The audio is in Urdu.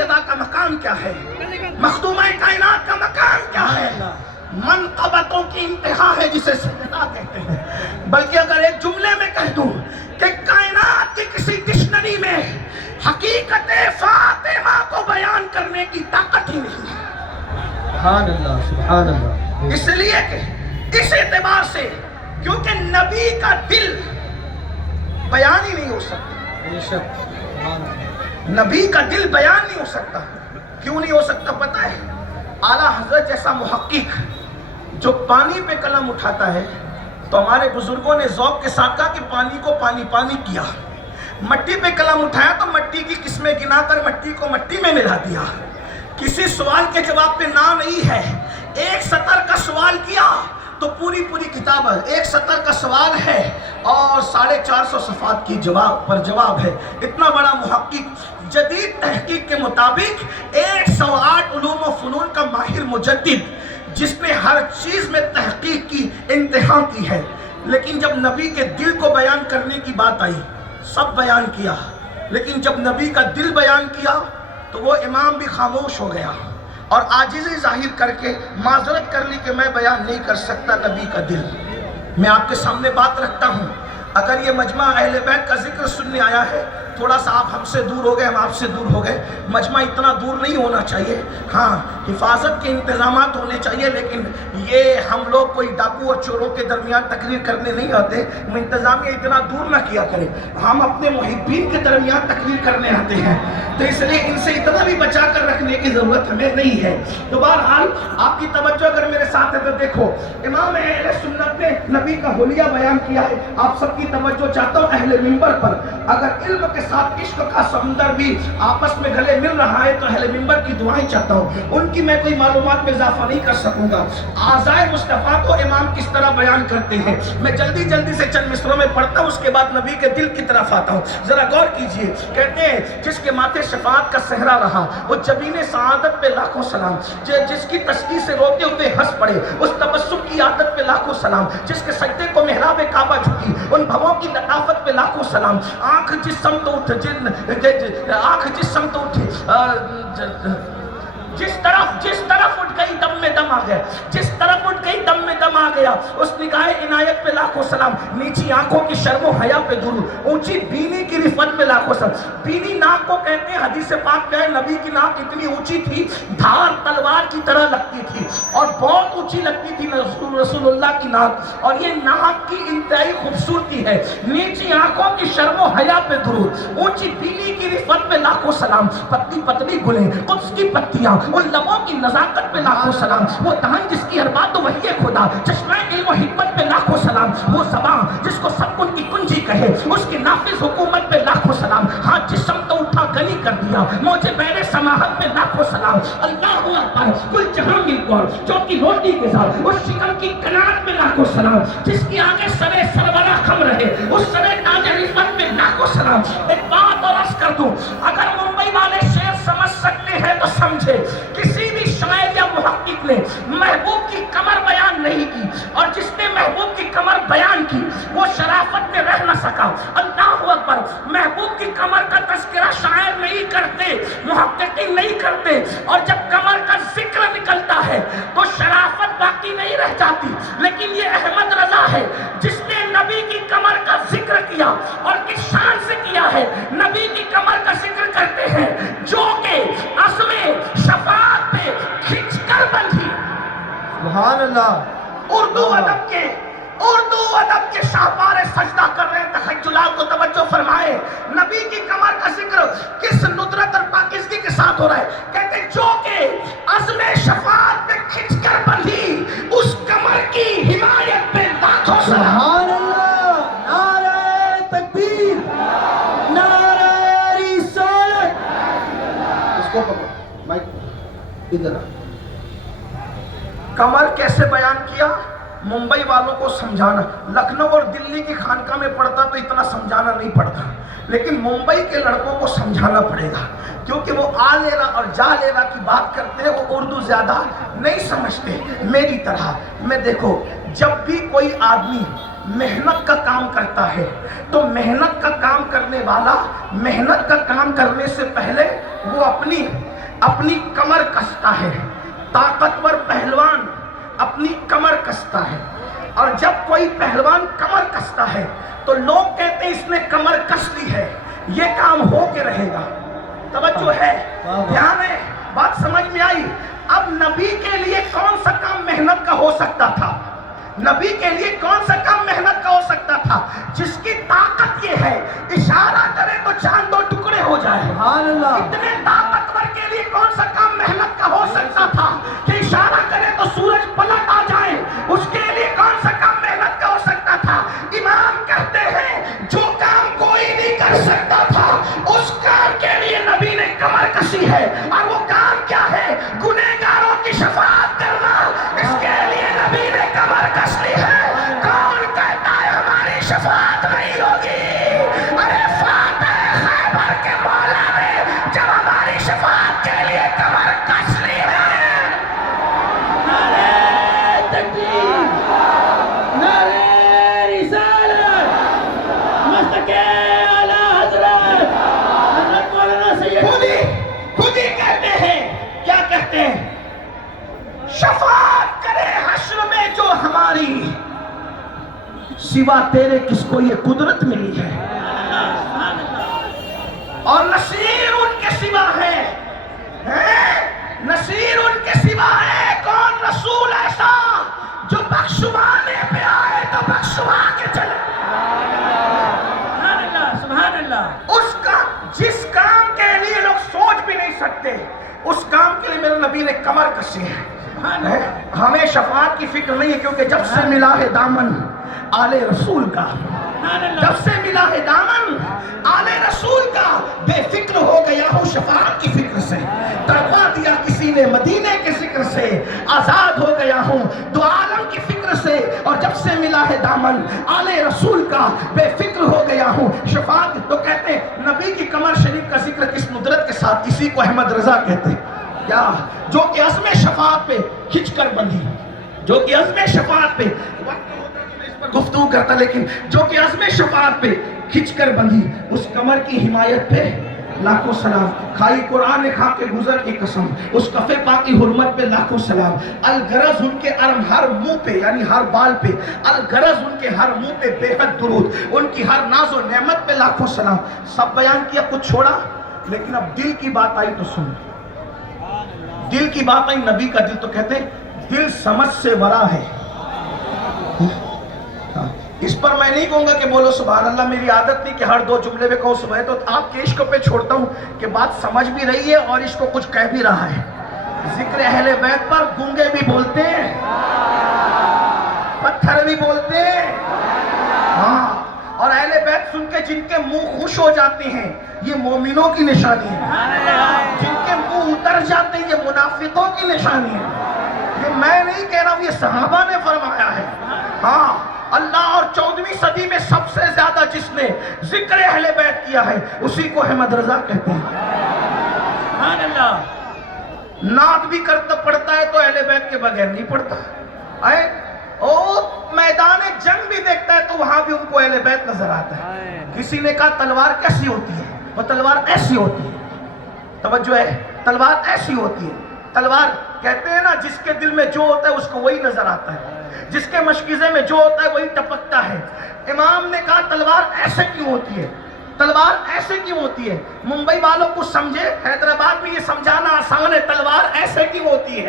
سیدہ کا مقام کیا ہے، مخدومہ کائنات کا مقام کیا ہے، منقبتوں کی انتہا ہے جسے سیدہ کہتے ہیں۔ بلکہ اگر ایک جملے میں کہہ دوں کہ کائنات کی کسی ڈکشنری میں حقیقت فاطمہ کو بیان کرنے کی طاقت ہی نہیں ہے۔ سبحان اللہ، سبحان اللہ۔ اس لیے کہ اس اعتبار سے کیونکہ نبی کا دل بیان ہی نہیں ہو سکتا، بے شک، سبحان اللہ۔ نبی کا دل بیان نہیں ہو سکتا۔ کیوں نہیں ہو سکتا پتہ ہے؟ اعلیٰ حضرت جیسا محقق جو پانی پہ قلم اٹھاتا ہے، تو ہمارے بزرگوں نے ذوق کے ساتھ کہا کہ پانی کو پانی پانی کیا، مٹی پہ قلم اٹھایا تو مٹی کی قسمیں گنا کر مٹی کو مٹی میں ملا دیا۔ کسی سوال کے جواب پہ نہ نہیں ہے، ایک سطر کا سوال کیا تو پوری کتاب ہے، ایک سطر کا سوال ہے اور 450 صفحات کی جواب ہے۔ اتنا بڑا محقق، جدید تحقیق کے مطابق 108 علوم و فنون کا ماہر مجدد، جس نے ہر چیز میں تحقیق کی انتہا کی ہے، لیکن جب نبی کے دل کو بیان کرنے کی بات آئی سب بیان کیا، لیکن جب نبی کا دل بیان کیا تو وہ امام بھی خاموش ہو گیا اور عاجزی ظاہر کر کے معذرت کر لی کہ میں بیان نہیں کر سکتا نبی کا دل۔ میں آپ کے سامنے بات رکھتا ہوں، اگر یہ مجمع اہل بیت کا ذکر سننے آیا ہے، تھوڑا سا آپ ہم سے دور ہو گئے، ہم آپ سے دور ہو گئے، مجمع اتنا دور نہیں ہونا چاہیے، ہاں حفاظت کے انتظامات ہونے چاہیے، لیکن یہ ہم لوگ کوئی ڈاکو اور چوروں کے درمیان تقریر کرنے نہیں آتے، انتظامیہ اتنا دور نہ کیا کریں، ہم اپنے محبین کے درمیان تقریر کرنے آتے ہیں، تو اس لیے ان سے اتنا بھی بچا کر رکھنے کی ضرورت ہمیں نہیں ہے۔ تو بہرحال آپ کی توجہ اگر میرے ساتھ ہے تو دیکھو، امام اہل سنت نے نبی کا حلیہ بیان کیا ہے۔ آپ سب کی توجہ چاہتا ہوں اہل منبر پر، اگر علم کے ساتھ عشق کا سمندر بھی آپس میں گلے مل رہا ہے تو اہل منبر کی دعائیں چاہتا ہوں، ان کی میں کوئی معلومات میں اضافہ نہیں کر سکوں گا۔ اعضائے مصطفیٰ کو امام کس طرح بیان کرتے ہیں، میں جلدی سے چند مصروں میں پڑھتا ہوں، اس کے بعد نبی کے دل کی طرف آتا ہوں، ذرا غور کیجئے۔ کہتے ہیں جس کے ماتھے شفاعت کا صحرا رہا وہ جبین سعادت پہ لاکھوں سلام، جس کی تسبیح سے روتے ہوئے ہنس پڑے اس تبسم کی عادت پہ لاکھوں سلام، جس کے سجدے کو محراب کعبہ جھکی ان بھووں کی لطافت پہ لاکھوں سلام، آنکھ جس سمت اٹھ جس طرف اٹھ گئی دم میں دم آ گیا، جس طرف اٹھ گئی دم میں دم آ گیا، اس نگاہ عنایت پہ لاکھوں سلام، نیچی آنکھوں کی شرم و حیا پہ درود، اونچی بینی کی رفت پہ لاکھوں سلام۔ بینی ناک کو کہتے ہیں، حدیث پاک میں ہے نبی کی ناک اتنی اونچی تھی دھار تلوار کی طرح لگتی تھی اور بہت اونچی لگتی تھی رسول اللہ کی ناک، اور یہ ناک کی انتہائی خوبصورتی ہے۔ نیچی آنکھوں کی شرم و حیا پہ درود، اونچی بینی کی رفت پہ لاکھوں سلام، پتلی پتلی گلیں قدس کی پتیاں ان لبوں کی نزاکت پہ لاکھوں سلام، وہ دہن جس کی ہر بات تو وحی خدا، چشمہ علم و حکمت پہ لاکھوں سلام، وہ زبان جس کو سب کن کی کنجی کہے اس کی نافذ حکومت پہ لاکھوں سلام، ہاتھ جسم تو اٹھا گلی کر دیا موجے بیر سماحت پہ لاکھوں سلام، اللہ اکبر کل جہاں مل کر جو کی روٹی کے ساتھ اس شکم کی کنات پہ لاکھوں سلام، جس کی آگے سرے سربراہ خم رہے اس سرے تاج رفت پہ لاکھوں سلام۔ ایک بات اور عرض کر دوں، اگر ممبئی والے شعر سمجھ سکتے ہیں تو سمجھے، کسی بھی شاعر یا محقق نے محبوب کی کمر بیان نہیں کی، اور جس نے محبوب کی کمر بیان کی وہ شرافت میں رہ نہ سکا۔ اللہ اکبر، محبوب کی کمر کا تذکرہ شاعر نہیں کرتے، محققین نہیں کرتے، اور جب کمر کا ذکر نکلتا ہے تو شرافت باقی نہیں رہ جاتی، لیکن یہ احمد رضا ہے جس نے نبی کی کمر کا ذکر کیا، اور کس شان سے کیا ہے، نبی کی کمر کا ذکر کرتے ہیں جو کہ عزم شفاعت پہ کھنچ کر بندھی۔ سبحان اللہ۔ اردو ادب کے شاہکار سجدہ کر رہے ہیں، تخیلات کو توجہ فرمائے، نبی کی کمر کا ذکر کس ندرت اور پاکیزگی کے ساتھ ہو رہا ہے، کہتے ہیں جو کہ عزم شفاعت پہ کھنچ کر بندھی اس کمر کی حمایت پہ لاکھوں سلام۔ سبحان اللہ، نعرہ تکبیر، نعرہ رسالت۔ اس کو پکڑو مائک ادھر۔ کمر کیسے بیان کیا؟ ممبئی والوں کو سمجھانا، لکھنؤ اور دلی کی خانقاہ میں پڑھتا تو اتنا سمجھانا نہیں پڑتا، لیکن ممبئی کے لڑکوں کو سمجھانا پڑے گا، کیونکہ وہ آ لینا اور جا لینا کی بات کرتے ہیں، وہ اردو زیادہ نہیں سمجھتے۔ میری طرح میں دیکھو، جب بھی کوئی آدمی محنت کا کام کرتا ہے تو محنت کا کام کرنے والا محنت کا کام کرنے سے پہلے وہ اپنی کمر کستا ہے. طاقتور پہلوان اپنی کمر کستا ہے, اور جب کوئی پہلوان کمر کستا ہے تو لوگ کہتے ہیں اس نے کمر کس لی ہے, یہ کام ہو کے رہے گا. توجہ ہے, دھیان ہے, بات سمجھ میں آئی؟ اب نبی کے لیے کون سا کام محنت کا ہو سکتا تھا؟ نبی کے لیے کون سا کام محنت کا ہو سکتا تھا؟ جس کی طاقت یہ ہے اشارہ کرے تو چاند دو ٹکڑے ہو جائے. سبحان اللہ. اتنے طاقتور کے لیے کون سا کام محنت کا ہو سکتا تھا کہ اشارہ کرے تو سورج پلٹ آ جائے؟ اس کے لیے کون سا کام محنت کا ہو سکتا تھا؟ امام کہتے ہیں جو کام کوئی نہیں کر سکتا تھا اس کام کے لیے نبی نے کمر کسی ہے, اور وہ کام کیا ہے؟ گنہگاروں کی شفاعت کرنا. اس کے لیے نبی نے کمر کس لی ہے. کون کہتا ہے ہماری شفاعت نہیں ہوگی؟ ارے فاتح خیبر کے مولا نے جب ہماری شفاعت کے لیے کمر کس لی ہے. نعرہ تکبیر, نعرہ رسالت, مستقے اعلیٰ حضرت مولانا سید خود ہی کہتے ہیں, کیا کہتے ہیں؟ شفاعت کرے حشر میں جو ہماری, سوا تیرے کس کو یہ قدرت ملی ہے؟ اور نصیر ان کے سوا ہے, نصیر ان کے سوا ہے. کون رسول ایسا جو بخشوانے پہ آئے تو بخشوا کے چلے؟ سبحان اللہ, سبحان اللہ. اس کا جس کام کے لیے لوگ سوچ بھی نہیں سکتے, اس کام کے لیے میرے نبی نے کمر کسی ہے. ہمیں شفاعت کی فکر نہیں ہے, کیونکہ جب سے ملا ہے دامن آل رسول کا, جب سے ملا ہے دامن آل رسول کا, بے فکر ہو گیا ہوں شفاعت کی فکر سے. تڑپا دیا کسی نے مدینے کے ذکر سے, آزاد ہو گیا ہوں دو عالم کی فکر سے. اور جب سے ملا ہے دامن آل رسول کا, بے فکر ہو گیا ہوں شفاعت. تو کہتے ہیں نبی کی کمر شریف کا ذکر کس ندرت کے ساتھ, اسی کو احمد رضا کہتے ہیں. کیا جو کہ عزم شفاعت پہ کھچ کر بندھی, جو کہ عزم شفاعت پہ, گفتگو کرتا لیکن جو کہ عزم شفاعت پہ کھچ کر بندھی, اس کمر کی حمایت پہ لاکھوں سلام. کھائی قرآن نے کھا کے گزر کی قسم, اس کفے پاک کی حرمت پہ لاکھوں سلام. الغرض ان کے ہر منہ پہ یعنی ہر بال پہ, الغرض ان کے ہر منہ پہ بے حد درود, ان کی ہر ناز و نعمت پہ لاکھوں سلام. سب بیان کیا, کچھ چھوڑا, لیکن اب دل کی بات آئی تو سن. دل کی بات آئی, نبی کا دل, تو کہتے ہیں دل سمجھ سے ورا ہے. اس پر میں نہیں کہوں گا کہ بولو سبحان اللہ, میری عادت نہیں کہ ہر دو جملے میں کہوں سبحان. تو آپ کے عشق پہ چھوڑتا ہوں کہ بات سمجھ بھی رہی ہے اور اس کو کچھ کہہ بھی رہا ہے. ذکر اہل بیت پر گونگے بھی بولتے ہیں, پتھر بھی بولتے ہیں, ہاں, اور اہل بیت سن کے جن کے منہ خوش ہو جاتے ہیں یہ مومنوں کی نشانی ہے, جن کے منہ اتر جاتے ہیں یہ منافقوں کی نشانی ہے. یہ میں نہیں کہہ رہا ہوں, یہ صحابہ نے فرمایا ہے. ہاں, اللہ اور 14ویں صدی میں سب سے زیادہ جس نے ذکر اہل بیت کیا ہے اسی کو احمد رضا کہتے ہیں. سبحان اللہ. نعت بھی کرتا پڑتا ہے تو اہل بیت کے بغیر نہیں پڑتا. میدان جنگ بھی دیکھتا ہے تو وہاں بھی ان کو اہل بیت نظر آتا ہے. کسی نے کہا تلوار کیسی ہوتی ہے, وہ تلوار ایسی ہوتی ہے. توجہ ہے, تلوار ایسی ہوتی ہے. تلوار کہتے ہیں نا جس کے دل میں جو ہوتا ہے اس کو وہی نظر آتا ہے, جس کے مشکیزے میں جو ہوتا ہے وہی ٹپکتا ہے. امام نے کہا تلوار ایسے کیوں ہوتی ہے, تلوار ایسے کیوں ہوتی ہے. ممبئی والوں کو سمجھے, حیدرآباد میں یہ سمجھانا آسان ہے, تلوار ایسے کیوں ہوتی ہے.